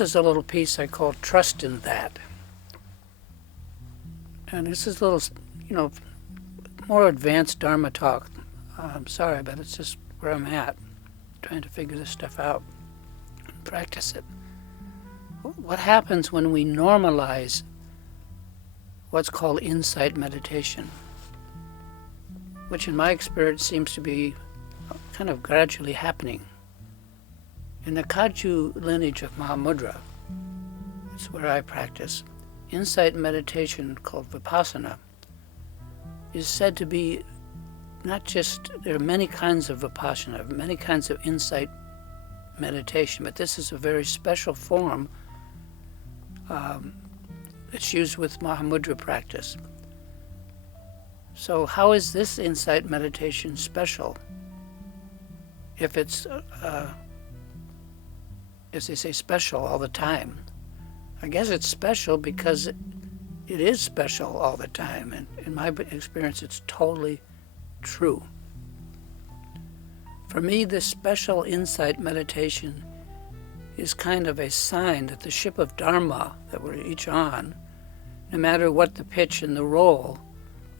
this is a little piece I call Trust in That. And this is a little, more advanced Dharma talk. I'm sorry, but it's just where I'm at, trying to figure this stuff out and practice it. What happens when we normalize what's called insight meditation, which in my experience seems to be kind of gradually happening? In the Kagyu lineage of Mahamudra, it's where I practice, insight meditation called Vipassana is said to be not just, there are many kinds of Vipassana, many kinds of insight meditation, but this is a very special form that's used with Mahamudra practice. So how is this insight meditation special if it's, as they say, special all the time? I guess it's special because it is special all the time, and in my experience it's totally true. For me, this special insight meditation is kind of a sign that the ship of Dharma that we're each on, no matter what the pitch and the roll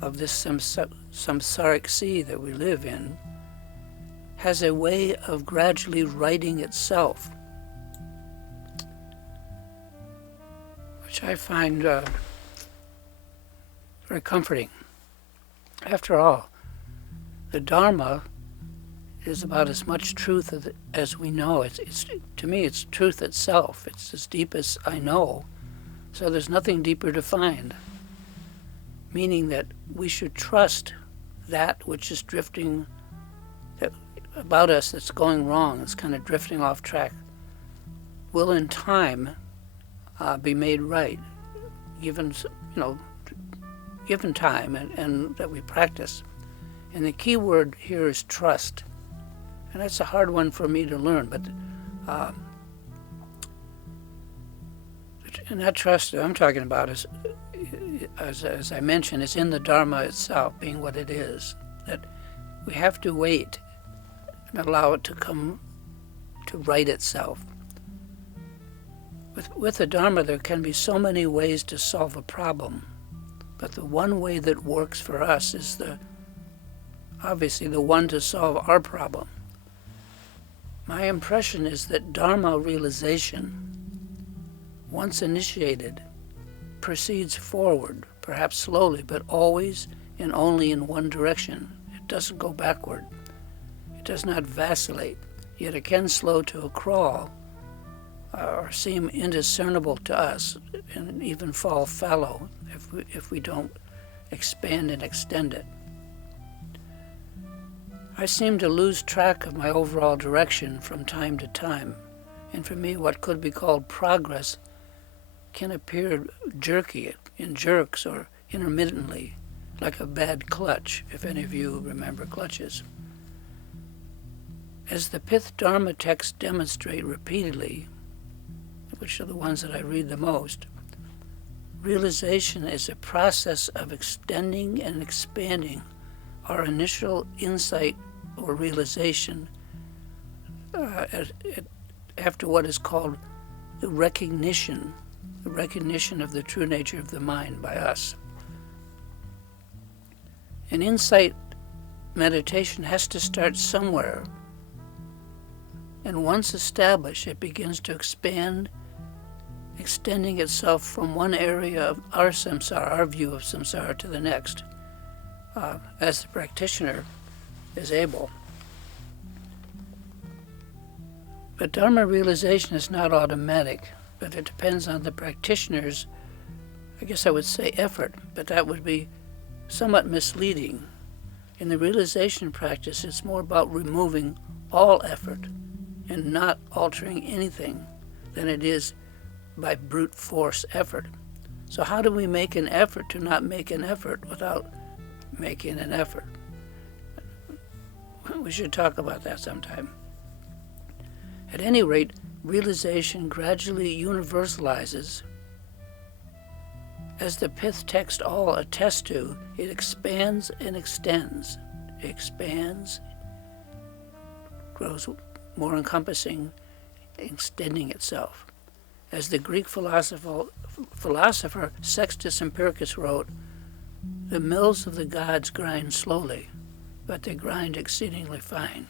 of this samsaric sea that we live in, has a way of gradually righting itself, which I find very comforting. After all, the Dharma is about as much truth as we know. It's to me, it's truth itself. It's as deep as I know, so there's nothing deeper to find. Meaning that we should trust that which is drifting about us, that's going wrong, it's kind of drifting off track, will in time be made right, given time and that we practice. And the key word here is trust. And that's a hard one for me to learn, but and that trust that I'm talking about is, as I mentioned, is in the Dharma itself, being what it is, that we have to wait and allow it to come to right itself. With the Dharma, there can be so many ways to solve a problem, but the one way that works for us is obviously the one to solve our problem. My impression is that Dharma realization, once initiated, proceeds forward, perhaps slowly, but always and only in one direction. It doesn't go backward. It does not vacillate, yet it can slow to a crawl or seem indiscernible to us and even fall fallow if we don't expand and extend it. I seem to lose track of my overall direction from time to time, and for me what could be called progress can appear jerky, in jerks or intermittently, like a bad clutch, if any of you remember clutches. As the Pith Dharma texts demonstrate repeatedly, which are the ones that I read the most, realization is a process of extending and expanding our initial insight or realization after what is called the recognition of the true nature of the mind by us. An insight meditation has to start somewhere, and once established, it begins to expand, extending itself from one area of our samsara, our view of samsara, to the next, as the practitioner is able. But Dharma realization is not automatic, but it depends on the practitioner's, I guess I would say, effort, but that would be somewhat misleading. In the realization practice, it's more about removing all effort and not altering anything than it is by brute force effort. So how do we make an effort to not make an effort without making an effort? We should talk about that sometime. At any rate, realization gradually universalizes. As the Pith text all attest to, it expands and extends. It expands, grows more encompassing, extending itself. As the Greek philosopher Sextus Empiricus wrote, "The mills of the gods grind slowly, but they grind exceedingly fine."